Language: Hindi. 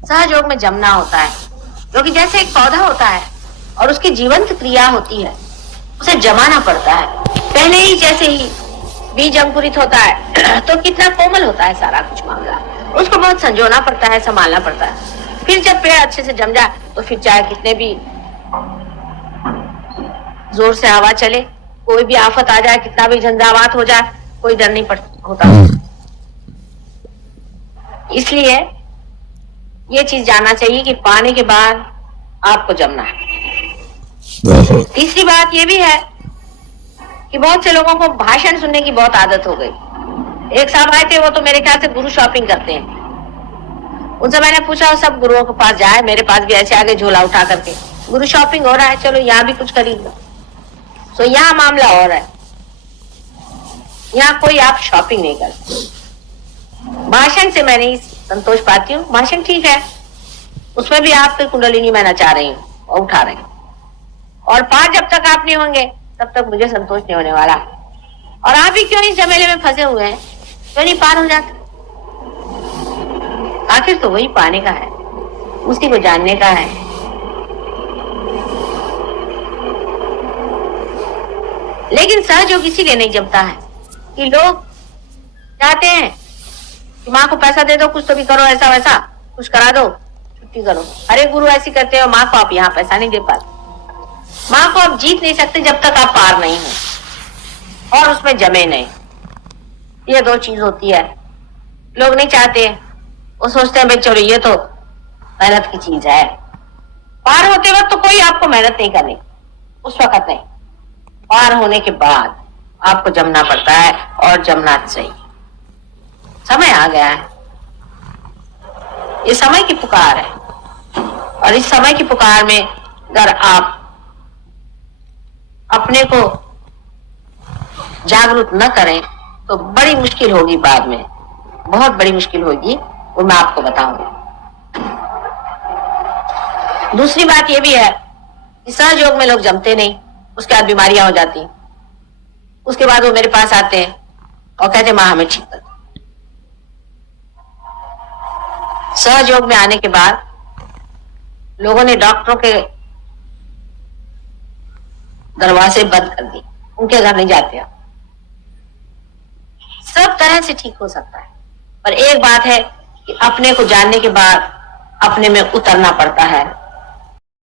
सहयोग में जमना होता है, जो कि जैसे एक पौधा होता है और उसकी जीवंत क्रिया होती है, उसे जमाना पड़ता है। पहले ही जैसे ही बीज अंकुरित होता है तो कितना कोमल होता है सारा कुछ मामला, उसको बहुत संजोना पड़ता है, संभालना पड़ता है। फिर जब पेड़ अच्छे से जम जाए तो फिर चाहे कितने भी जोर से हवा चले, कोई भी आफत आ जाए, कितना भी झंझावात हो जाए, कोई डर नहीं होता। इसलिए ये चीज जानना चाहिए कि पाने के बाद आपको जमना है। तीसरी बात ये भी है कि बहुत से लोगों को भाषण सुनने की बहुत आदत हो गई। एक साहब आए थे, वो तो मेरे ख्याल से गुरु शॉपिंग करते हैं। उनसे मैंने पूछा, सब गुरुओं के पास जाए, मेरे पास भी ऐसे आगे झोला उठा करके गुरु शॉपिंग हो रहा है, चलो यहाँ भी कुछ खरीद लो। तो यहाँ मामला हो रहा है, यहाँ कोई आप शॉपिंग नहीं करते। भाषण से मैं नहीं संतोष पाती हूँ, भाषण ठीक है, उसमें भी आपकी कुंडलिनी मैं नचा रही हूँ और उठा रही हूँ, और पार जब तक आप नहीं होंगे तब तक मुझे संतोष नहीं होने वाला। और आप ही क्यों इस झमेले में फंसे हुए हैं, क्यों नहीं पार हो जाते? आखिर तो वही पाने का है, उसी को जानने का है। लेकिन सहयोग इसीलिए नहीं जमता है कि लोग चाहते हैं कि माँ को पैसा दे दो, कुछ तो भी करो, ऐसा वैसा कुछ करा दो, छुट्टी करो। अरे गुरु ऐसी करते हो, माँ को आप यहाँ पैसा नहीं दे पाते। माँ को आप जीत नहीं सकते जब तक आप पार नहीं हो और उसमें जमे नहीं। ये दो चीज होती है, लोग नहीं चाहते, वो सोचते हैं भाई चलो ये तो मेहनत की चीज है। पार होते वक्त तो कोई आपको मेहनत नहीं करनी, उस वक्त नहीं, पार होने के बाद आपको जमना पड़ता है, और जमना चाहिए। समय आ गया है, ये समय की पुकार है, और इस समय की पुकार में अगर आप अपने को जागरूक न करें तो बड़ी मुश्किल होगी, बाद में बहुत बड़ी मुश्किल होगी, वो मैं आपको बताऊंगी। दूसरी बात ये भी है कि सहयोग में लोग जमते नहीं, उसके बाद बीमारियां हो जाती, उसके बाद वो मेरे पास आते हैं और कहते माँ हमें ठीक कर। सहयोग में आने के बाद लोगों ने डॉक्टरों के दरवाजे बंद कर दिए, उनके घर नहीं जाते आप। सब तरह से ठीक हो सकता है, पर एक बात है कि अपने को जानने के बाद अपने में उतरना पड़ता है,